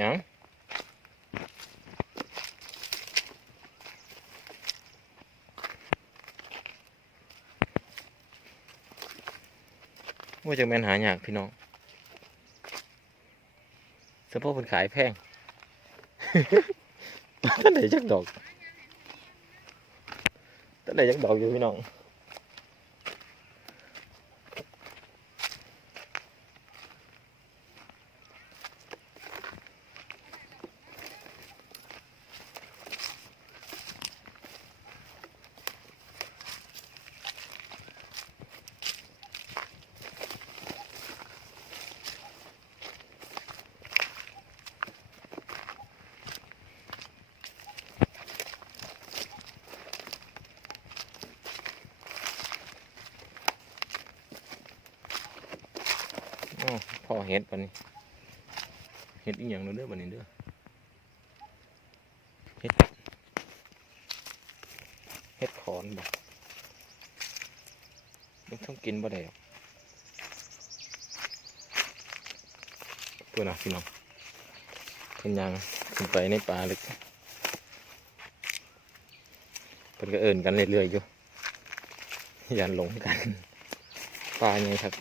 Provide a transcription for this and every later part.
ยังว่าจะแม่นหายากพี่น้องเฉพาะคนขายแพงท่านไหนจักดอกท่านไหนจักดอกอยู่พี่น้อง พ่อเฮ็ดปะนี่เฮ็ดอีหยังเด้อเด้อบัดนี้เด้อเฮ็ดเฮ็ดขอนบ่มันต้องกินบ่ได้หรอตัวน่ะพี่น้องเพิ่นยังขึ้นไปในป่าลึกเพิ่นก็เอิ้นกันเรื่อยๆอยู่อย่าหลงกันป่าใหญ่ครับ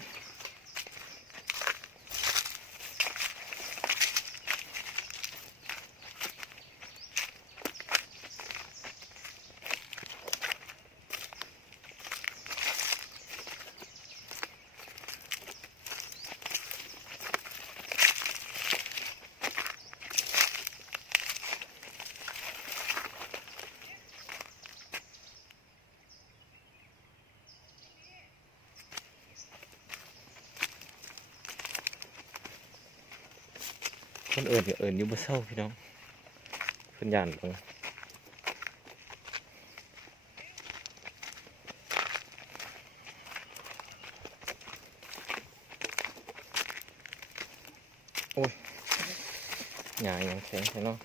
ค นเอิญก็เอิญอยู่บ่เศร้าพี่น้องเพิ่นย่านเบิ่งโอ้ยหยายังแข็งแท้เนาะ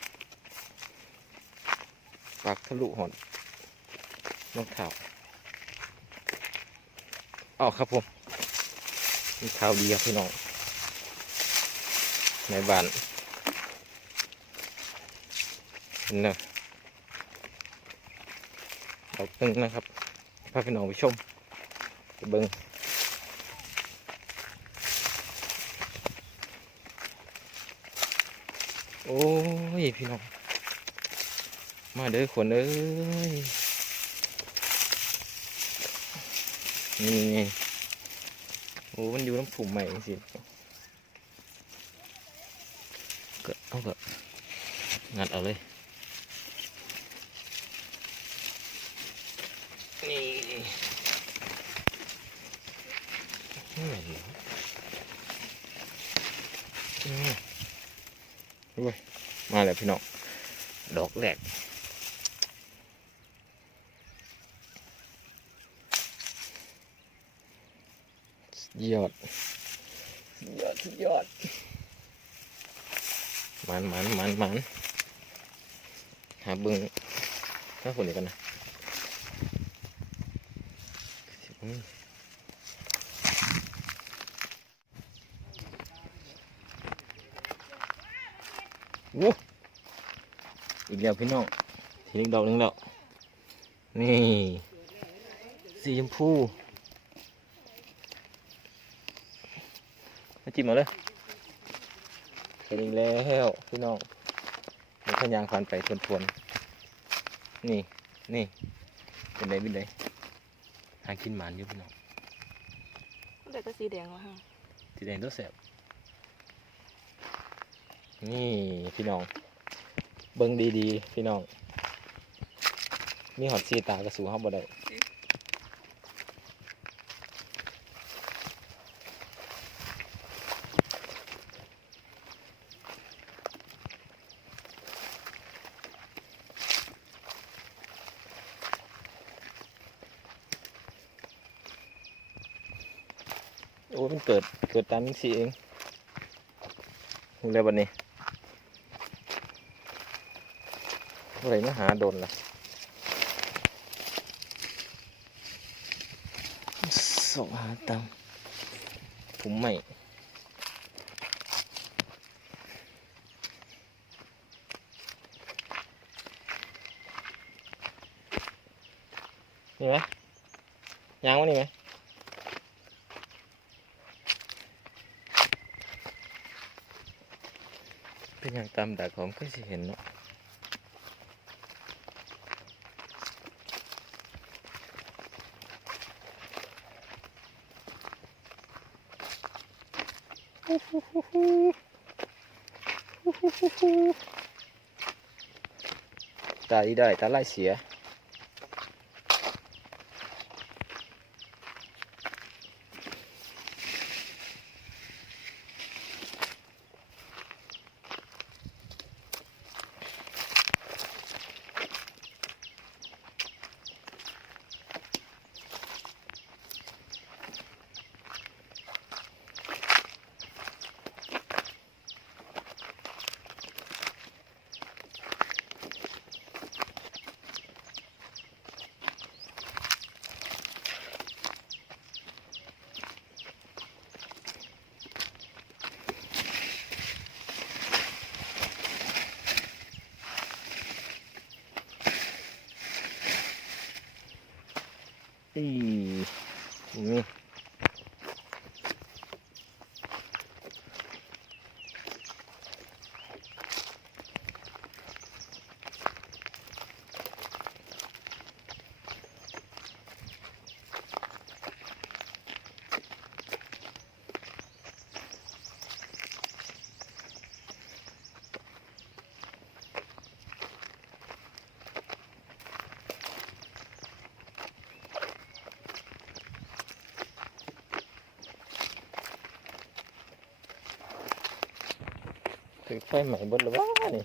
ปากทะลุหอนรองเท้าอ้าวครับผมมีข่าวดีครับพี่น้องในบ้าน นเนอะดอกตึงนะครับพาพี่น้องไปชมไปเบิ้งโอ้ย พี่น้อง มาเด้อขวนเอ้ย นี่ไงโอ้มันอยู่น้ำผุ่มใหม่สิก็เอาก็งัดเอาเลย นี่ไม่เหม็นเหรออืมโอ้ยมาแล้วพี่น้อง ดอกแรกยอดยอดสุดยอด มันมันมันมันหาเบิ้งถ้าคนเดียวกันนะ อืมโอ้อีกแล้วพี่น้องทีนึงดอกนึงแล้ว นี่ สีชมพูมาจิ้มเอาเลยเห็นอีกแล้วพี่น้องมีขยางผ่านไปทวนๆ นี่ นี่ เป็นไดเป็นได หากินหมานอยู่พี่น้องมันแต่ก็สีแดงวะฮะสีแดงตัวแสบนี่พี่น้อง เบิ้งดีๆ พี่น้อง มีหอดสีตากระสูห้าบ่ได้ กิดตามนี้สิเองนี่เลยวันนี้อะไรมาหาโดนล่ะส่งหาตามผมไม่นี่ไหมยางวะนี่ไหม ตามดักของก็สิเห็นเนาะตาดีได้ตาไล่เสีย อีนี่ ถึงไฟใหม่บนหรือว่านี่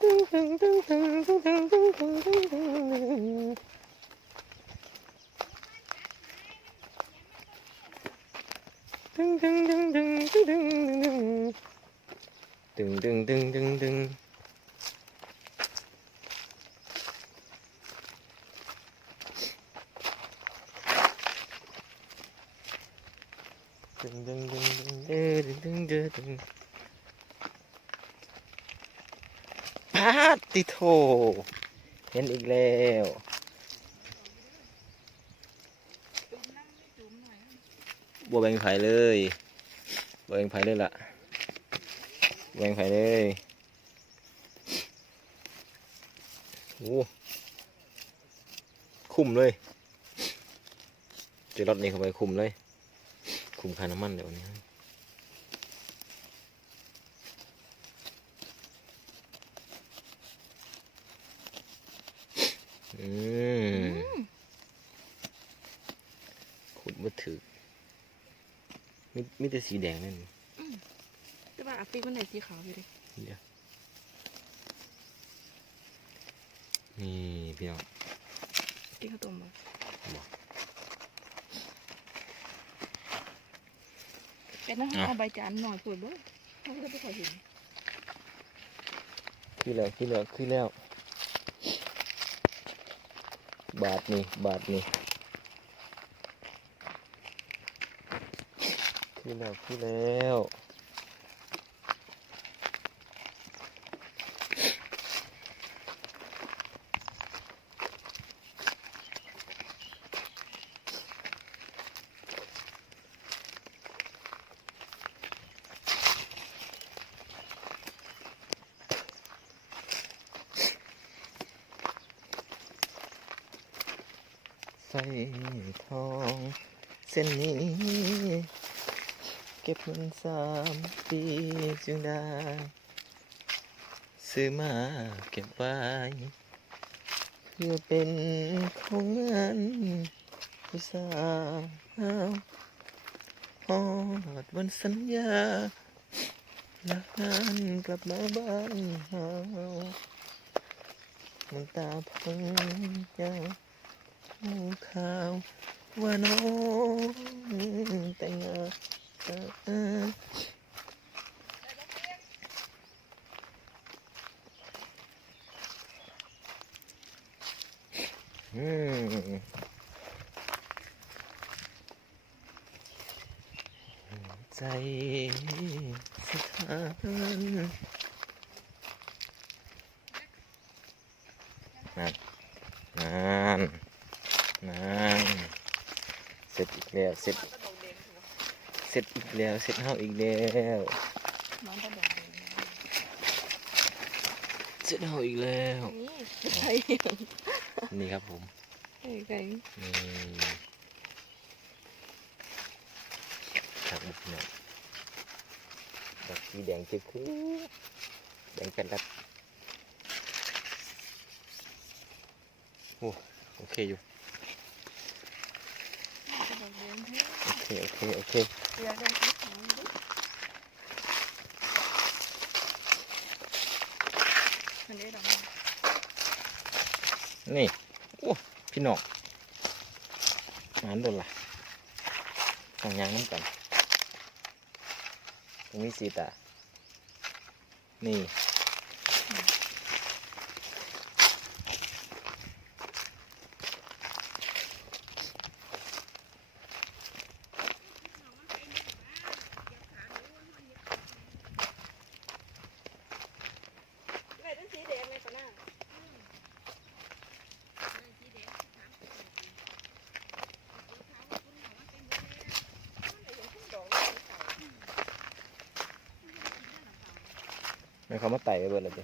ดึงดึงดึงดึงดึงดึงดึง ดึงดึงดึงดึงดึงดึงดึงดึงดึงดึงดึงดึงดึงพาดติโท เห็นอีกแล้วบัวแบงไผ่เลยบัวแบงไผ่เลยล่ะ แบงไผ่เลยโอ้คุ้มเลยเจอรถนี้เข้าไปคุ้มเลย คุ้มค่าน้ำมันเดี๋ยวนี้อืมขุดมาถือมีมีแต่สีแดงนั่นแต่ว่า อาฟิกมันไหนสีขาวอยู่ดิเดี๋ยวนี่พี่น้องกินข้าวต้มบ่บ่แต่นั่งอะเอาใบจานหน่อยพูดเบ่มันก็ไม่ค่อยเห็นคือแล้วคือแล้วคือแล้ว บาทนี่บาทนี่คือแล้วคือแล้ว ส่ทอง เส้นนี้ เก็บเงินสามปีจึงได้ ซื้อมาเก็บไว้ เพื่อเป็นของเงินผู้สาวฮอดวันสัญญาลางานกลับมาบ้านเฮาน้ำตาพังยาวหูข่าว final ร็จเฮาอีกแล้วน้องตะดอกแดงเสร็จเฮาอีกแล้วนี่ไก่นี่ครับผมไก่ไก่นี่ครับบุกเนี่ยดอกสีแดงคือคือแดงเป็นรัดโอ้โอเคอยู่ตะดอกแดงเท่โอเคโอเคโอเค อยากได้สีขาวดิอันนี้ดอก นี่โอ้พี่น้องหานโดนละสองยางน้ำกันตรงนี้สีตา นี่ ไก่เป็นสีแดงเลยปะน่า ไม่ เขามาไต่ไปเบิดเลยดิ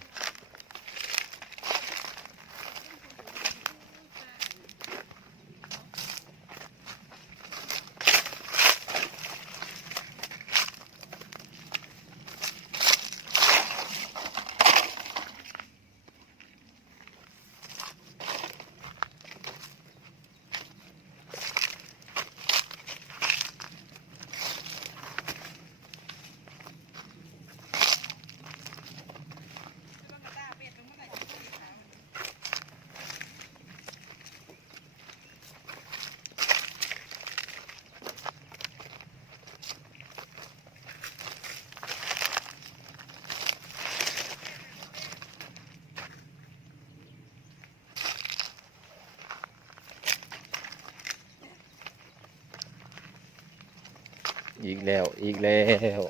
อีกแล้ว อีกแล้ว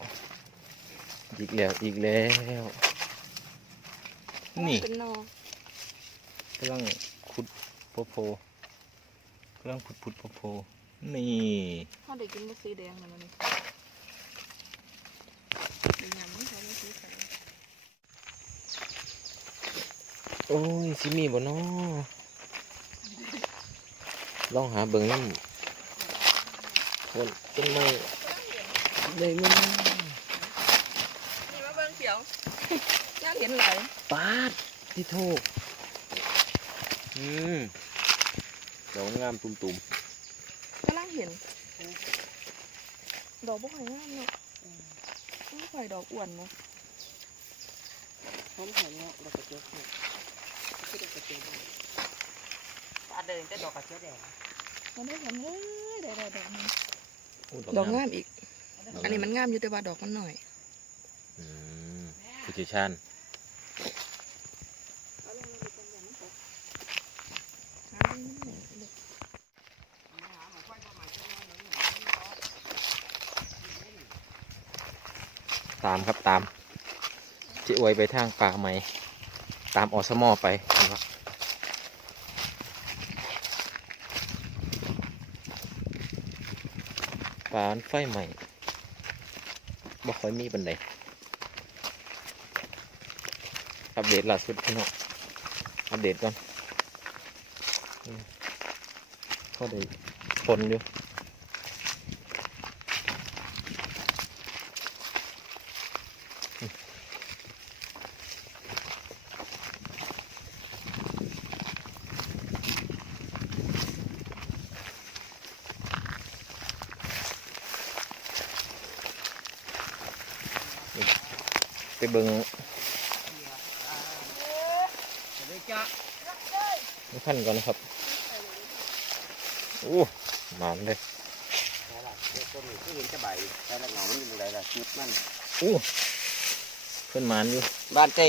อีกแล้ว อีกแล้ว นี่เป็นนอกำลังขุดโพโพกำลังขุดขุดโพโพนี่เขาได้กินกับสีแดงแล้วมันนี่เป็นยำที่เขาไม่สีขาวโอ้ยสิมีบ่นาะลองหาเบิ่งน้ำคนต้นไม้ ได้มั้ยนี่มาเบิ่งเขียวน่าเห็นหลายปาดที่โทษอืมดอกงามตุ่มก็ล่างเห็น ดอกบ่ค่อยงามเนาะบ่ค่อยดอกอ้วนเนาะผมเห็นเนาะดอกกระเจี๊ยบเนี่ยคือดอกกระเจี๊ยบตาเดินจะดอกกระเจี๊ยบแดงมันได้เห็นเอ้ยได้ได้ดอกนึงๆโอ้ดอกงามอีก อันนี้มันงามอยู่แต่ว่าดอกมันหน่อยอืมผู้เชี่ยวชาญตามครับตามจิอวยไปทางป่าไหม ตามอสมอไปนะครับป่ามันไฟใหม่ บ่ค่อยมีปันไดอัปเดตล่าสุดพี่น้องอัปเดตก่อนอืมก็ได้ผลอยู่ ไปเบิง เด็กจ้ะ นี่ขั้นก่อนนะครับโอ้หมานเลย แต่ละเด็กตัว นี้คือเห็นจะใบแต่ละเหงามันอยู่ไหนล่ะจุดมันโอ้เพิ่นหมานอยู่บ้านเต้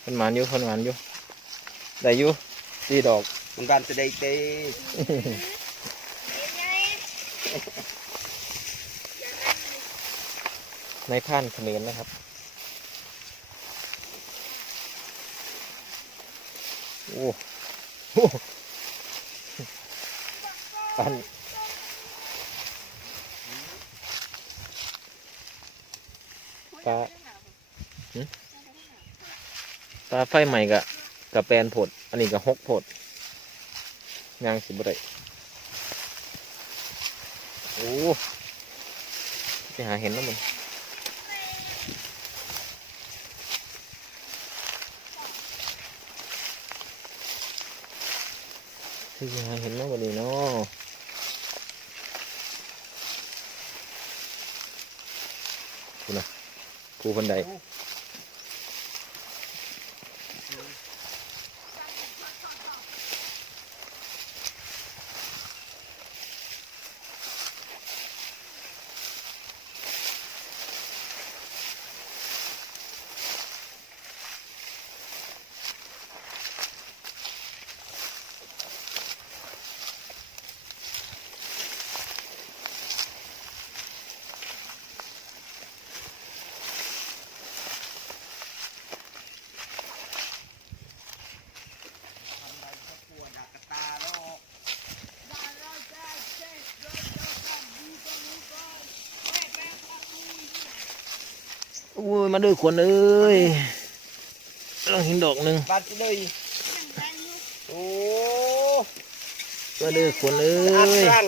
เพิ่นหมานอยู่เพิ่นหมานอยู่ได้อยู่สี่ดอกคุณบ้านจะได้เต้ในผ่านเขมรนะครับโอ้โหปัน ปลาปลาไฟใหม่กะกะแปลนผด อันนี้กะหกผดยางสิบไรโอ้ไปหาเห็นแล้วมันที่หาเห็นแล้ววันนี้เนาะคุณนะ ครูบันใด อุ้ยมาด้วยคนเอ้ยลองเห็นดอกหนึ่งบาดเลยโอ้มาด้วยคนเอ้สะอาดยครั้ง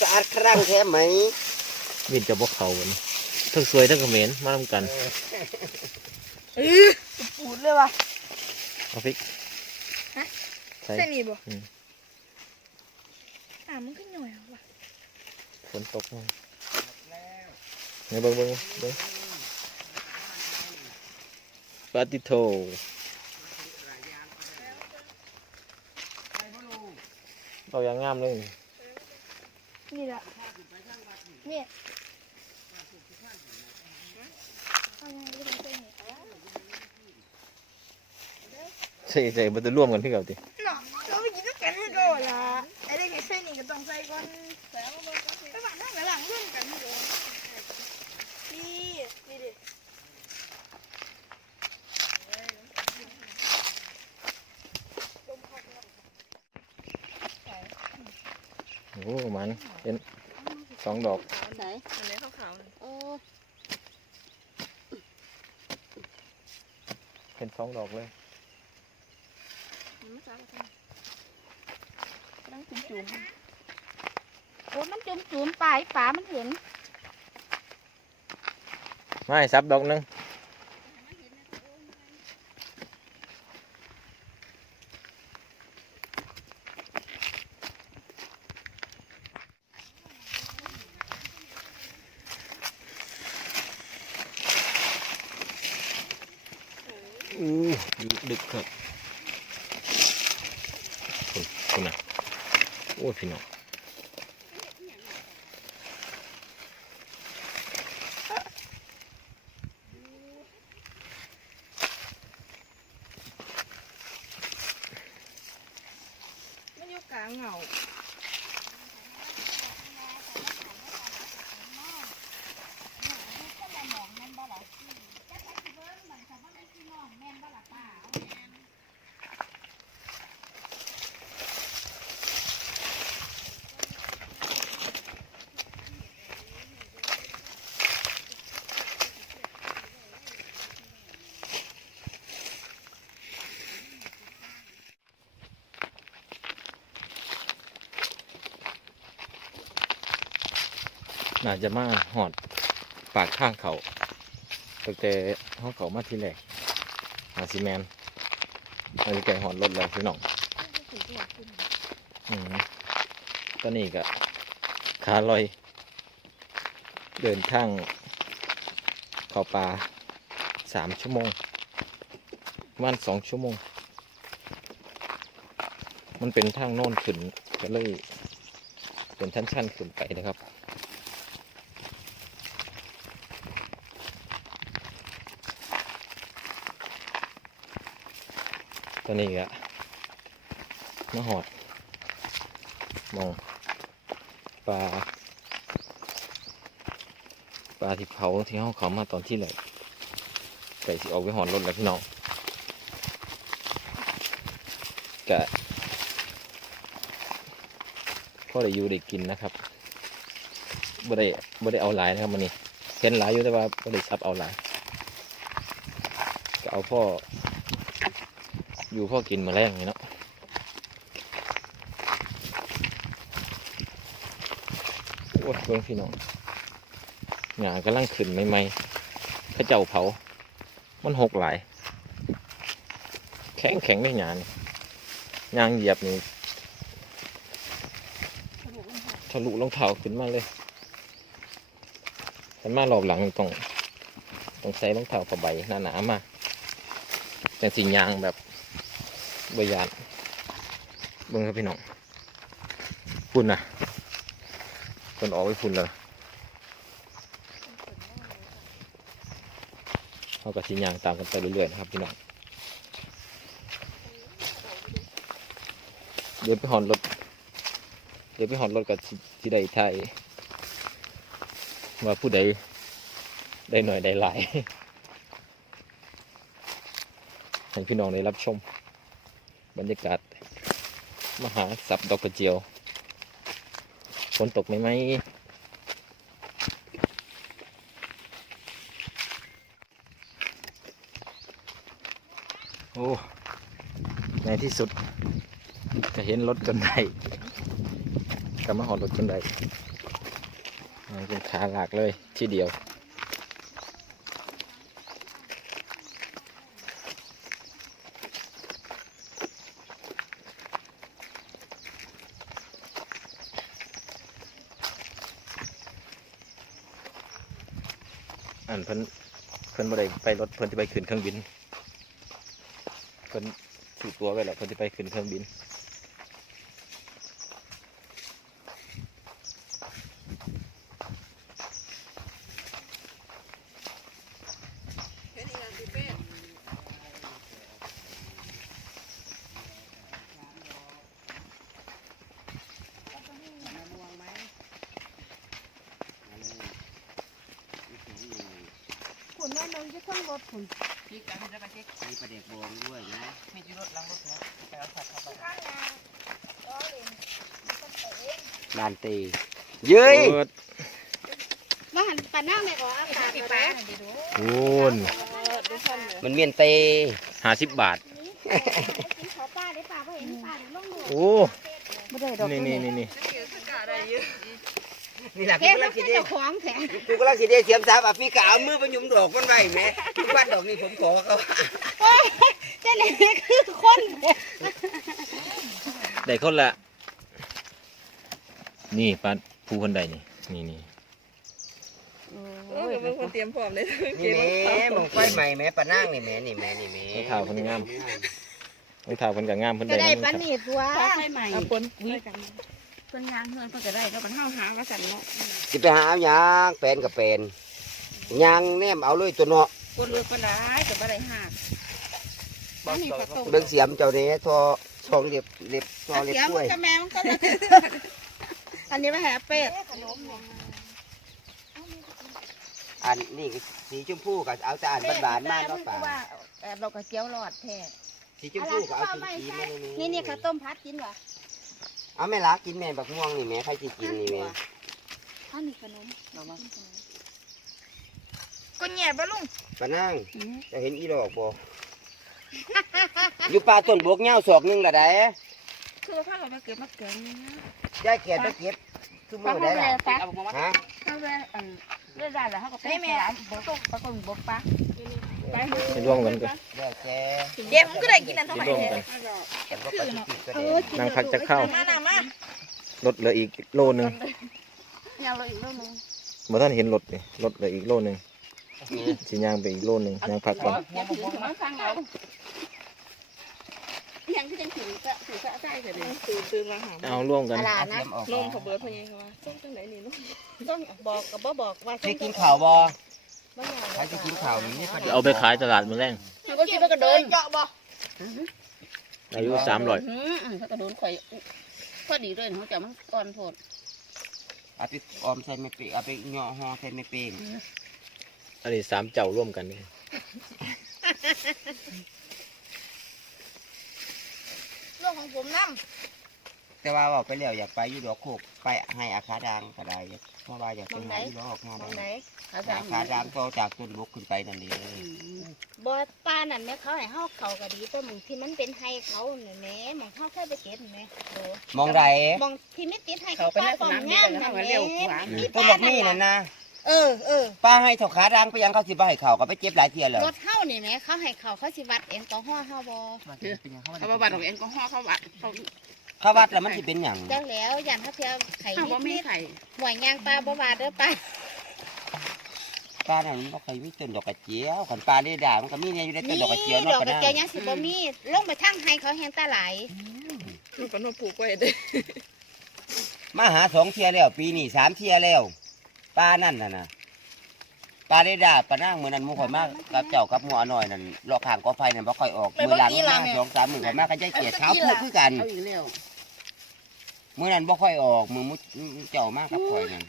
สะอาดครั้งแท้ไหมวินจะบอกเขาวันนี้ทั้งสวยทั้งเขมรมาทำกันเออปูดเลยว่ะเอาพริกฮะใส่เส้นนี้บ่อืมอ่ามันก็หน่อยว่ะฝนตกมาเนี่ยเบิ้งเบิ้งเบิ้ง ปาติโทเรายังงามเลย นี่แหละนี่เอาไงก็ต้องเส้นนี้ใช่ใช่มันจะร่วมกันที่เก่าดิ เนาะเราไปกินด้วยกันให้ก่อนละไอ้เด็กเส้นนี้ก็ต้องใส่ก่อนใส่เอามาเบิ่งก่อนสิไปบ้านนั่งกับหลังเรื่องกันอยู่นี่นี่ดิ โอ้มันเป็นสองดอก ไหน อันนี้ขาวๆเลย โอ้ เป็นสองดอกเลย มันไม่ซ้ำกัน นั่งจุ่มจุ่ม โอ้ยมันจุ่มจุ่มปลายฝามันเห็น ไม่ซับดอกหนึงอู้อยู่ดึกครับคุณคุณนะโอ้ยพี่น้อง น่าจจะมาหอดปากข้างเขาตั้งแต่เขาเขามาที่แรกหาซีแมนนาฬิกาหอดรถแล้วพี่น้องอืมตอนนี้ก็ขาลอย เดินทางเข้าป่าสามชั่วโมงมันสองชั่วโมง มันเป็นทางโน่นขึ้นก็เลยเป็นชั้นๆขึ้นไปนะครับ ตอนนี้ก็มาหอดมองปลาปลาที่เผาที่เขาเขามาตอนที่แรกไก่สิออกไปหอนรถแล้วพี่น้องกะพ่อได้อยู่ได้กินนะครับบ่ได้บ่ได้เอาหลายนะครับมันนี่เห็นหลายอยู่แต่ว่าบ่ได้ซับเอาหลายก็เอาพ่อ อยู่พ่อกินมาแรงนี่เนาะโอ้ยเบิ่งพี่น้องหงากำลังขึ้นใหม่ๆเข้าเจ้าเผา มันหกหลาย แข็งแข็งได้หยานี่ยางเหยียบนี่ทะลุรองเท้าขึ้นมาเลยฉันมารอบหลังต้องต้องใส่รองเท้าผ้าใบหนาๆมาแต่สียางแบบ บยานเบิ่งครับพี่น้องพุ่นนะคนออกไปพุ่นแล้วเขากับสียางตามกันไปเรื่อยๆนะครับพี่น้องเดี๋ยวไปหอนรถเดี๋ยวไปหอนรถกับที่ใดไทยว่าผู้ใดได้หน่อยได้หลายให้พี่น้องได้รับชม บรรยากาศมหาสับดอกกระเจียวฝนตกไหมไหมโอ้ ในที่สุด จะเห็นรถจนได้กลับมาหอดรถจนได้เป็นขาหลากเลยที่เดียวันเพิ่นเพิ่นบ่ได้ไปรถเพิ่นจะไปขึ้นเครื่องบิน เพิ่นถือตัวไว้แล้วเพิ่นจะไปขึ้นเครื่องบิน เห็นอีหยังสิเป็ด ขุนว่าน้องจะต้องรถขุนพี่กันจะไปเช็คมีประเด็กบองด้วยนะมีที่รถล้างรถนะไปเอาสัตว์เข้าไปข้านตีเย้ยเปิดว่าหันปานั่งในออกอากาศเลป้ายหน่อยดิดูคูณดูคนมันเมียนเตห้าสิบบาทกินขอป้าได้ป้าเพราะเห็นป้าลงหนูโอ้ไม่ได้ดอกนี่นี่นี่นี่ เกี่ยวกับกาได้เยอะ นี่แหละเฮ้กูยกำมัลันงคืสิอเด้เจ้าของแผงกูกำลังสิเด้เสียมสามอะพี่กะเอามือไปหยุมดอกมันไว้แหม่ทุกวันดอกนี่ผมขอเขาโอ้ยเจ้าเลยคือคนแผงได้คนละ นี่ปลาผู้คนใดนี่ นี่นี่โอ้ยเป็นคนเตรียมพร้อมเลยนี่แหม่มองไฟใหม่แหม่ปะนั่งนี่แหม่นี่แหม่นี่แหม่รองเท้าคนงามรองเท้าคนกับงามคนจะใดได้นะปันนี่ตัวไฟใหม่เอาปนวิ เพิ่นยางเพิ่นเพิ่นก็ได้แล้วมันเฮาหาว่าสั่นเนาะสิไปหาเอาหยางแปลนกับแปลนยางแนมเอาเลยตัวเนาะคนเลือกปลาได้ก็บ่ได้หาบ้านนี่ปลาต้มเบิ่งเสียมเจ้านี้ทอช่องเล็บเล็บทอเล็บเสียกล้วยมันก็แมวก็อันนี้มาแหเป็ดอันนี่ก็สีชมพูก็เอาแต่อันบานๆมาเนาะป่าว่าเราก็เจียวหลอดแท้สีชมพูก็เอาสีสีมาในนี้นี่นี่ข้าวต้มพัดกินวะ เอาแม่ลักกินแม่บักม่วงนี่แม่ใครสิกินนี่แม่อันนี้ขนมเรามาก็แง่ปะลุงปะนั่งจะเห็นอีดอกบ่อยู่ป่าต้นบวกเหง้าศอกหนึงละได้คือถ้าเราไปเก็บมะเขือนี่นะยายแก่ไปเก็บทุกมื้อได้ล่ะเอาบอกว่าฮะถ้าแม่อันเลือดได้แล้วเขาก็ไปแม่บกปลาคนบกปลา ไปไปร่วมกันก็แล้วแต่เดี๋ยวมันก็ได้กินอันเท่าไปไหร่ร่วมเนี่ยกันแต่ว่าปฏิทินก็ได้นั่งพักจะเข้ามาหนามารถเหลืออีกโลนึงยาวเลยอีกแล้วนึงเมื่อท่านเห็นรถนี่รถเหลืออีกโลนึงสิย่างไปอีกโลนึงย่างพักก่อนอย่าถือมาฟังเรายังที่ยังถือก็ถือก็ได้แต่เดี๋ยวถือถือมาหาเอาร่วมกันอะไรเอานะเทียมออกนมเขาเบิร์ดพยังเขาว่าต้องจังไหนนี่ลูกต้องบอกกับบ่บอกว่าสิกินข้าวบ่บ่อยาก ใครสิกินข้าวนี่พอดีเอาไปขายตลาดมือแรงเขาก็คิดว่ากระโดนเจาะบ่อายุสามร้อยอืมถ้ากระโดนข่อยพอดีเลยเขาจะมันก่อนโพดเอาไปออมใส่ไม่เปเอาไปเหยาะห่อใส่ไม่เป้งอันนี้สามเจ้าร่วมกันนี่เรื่องของผมน้ แต่ว่าบอกไปแล้วอยากไปอยู่ดอกโคกไปให้อาคาดังก็ได้เพราะว่าอยากไปหาอยู่ดอกงาำมดัองงไหนเขาจะอาคาดังก็จากต้นบกขึ้นไปนั่นเองบ่ป้านั่นแม่เขาให้เฮาเขาก็ดีตัวหมึงที่มันเป็นไฮเขาน่ะแหม่หมองเฮาเคยไปเก็บแหม่โดมองใดมองที่ไม่ติดไฮเขาไปป้าเล่นป้อมน้ำนี่งามกันนั่นเขาแหเร็วม่ขวางมีต้นป้าบกนี่นั่นนะเออเออป้าให้ถกขาดังไปยังเขาสิบ่ให้เขาก็ไปเจ็บหลายเทียแล้วรถเฮานี่แหม่เขาให้เขาเขาสิวัดแอลกอฮอล์เฮาบ่เขาบอกว่าดอกแอลกอฮอล์เขาว่าเขา เขาวัดแล้วมันสิเป็นหยังจังแล้วย่านเขาเพียไข่เขาบอกไม่นิดไข่ๆหวยยางปลาบ่ว่าเด้อป้าป้านั่นมันบ่เคยมีต้นดอกกระเจียวขันป้าได้ด่ามันก็มีเนี่ยอยู่ในต้นนี่ดอกกระเจียวดเนาะอกปะกระนะเจียวยังสิบ่มีลงไปทางไฮเขาแฮงตาไหลมันก็นปลูกไว้เด้อมาหาสองเทียแล้ว ปีนี้สามเทียแล้วป้านั่นน่ะนะป้าได้ด่าป้านั่งเหมือนนั้นหมูข่อยมากกับเจ้ากับหมูอน้อยนั่นรอข้างกอไฟนั่นบ่ค่อยออกมือหลังมาสองสามมือข่อยมากกันใจเกลียดเท้าพูดคือกัน เอาอีกแล้วมือนั้นบ่ค่อยออกมือมุเจ้ามากกับข่อยนั่น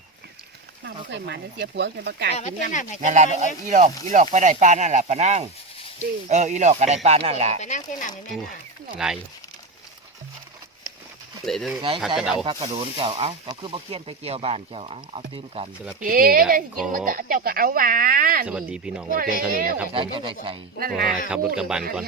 มาบ่เคยมาเสียผัวจะประกาศป้ากิมานเทน้ำน้ำให้นั่นล่ะเอาอีหลอกอีหลอกไปได้ป้านั่นล่ะป้านั่งดีเอออีหลอกก็ได้ป้านั่นล่ะไปนั่งเทน้ำให้แม่น่ะหลายอยู่เดี๋ยวเดี๋ยวใช้พักใช้กระเดาพักกระโดนเจ้าเอ้าก็คือบ่เคียนไปเกี่ยวบ้านเจ้าเอ้าเอาตื้มกันสำหรับคลิปเย้นี้จะก็กินขอมันก็เจ้าก็เอาหวานสวัสดีพี่น้องไว้เพียงเท่านี้นะครับผใช้มจะได้ใส่นั่นขอล่ะให้ขับรถกลับบ้านก่อน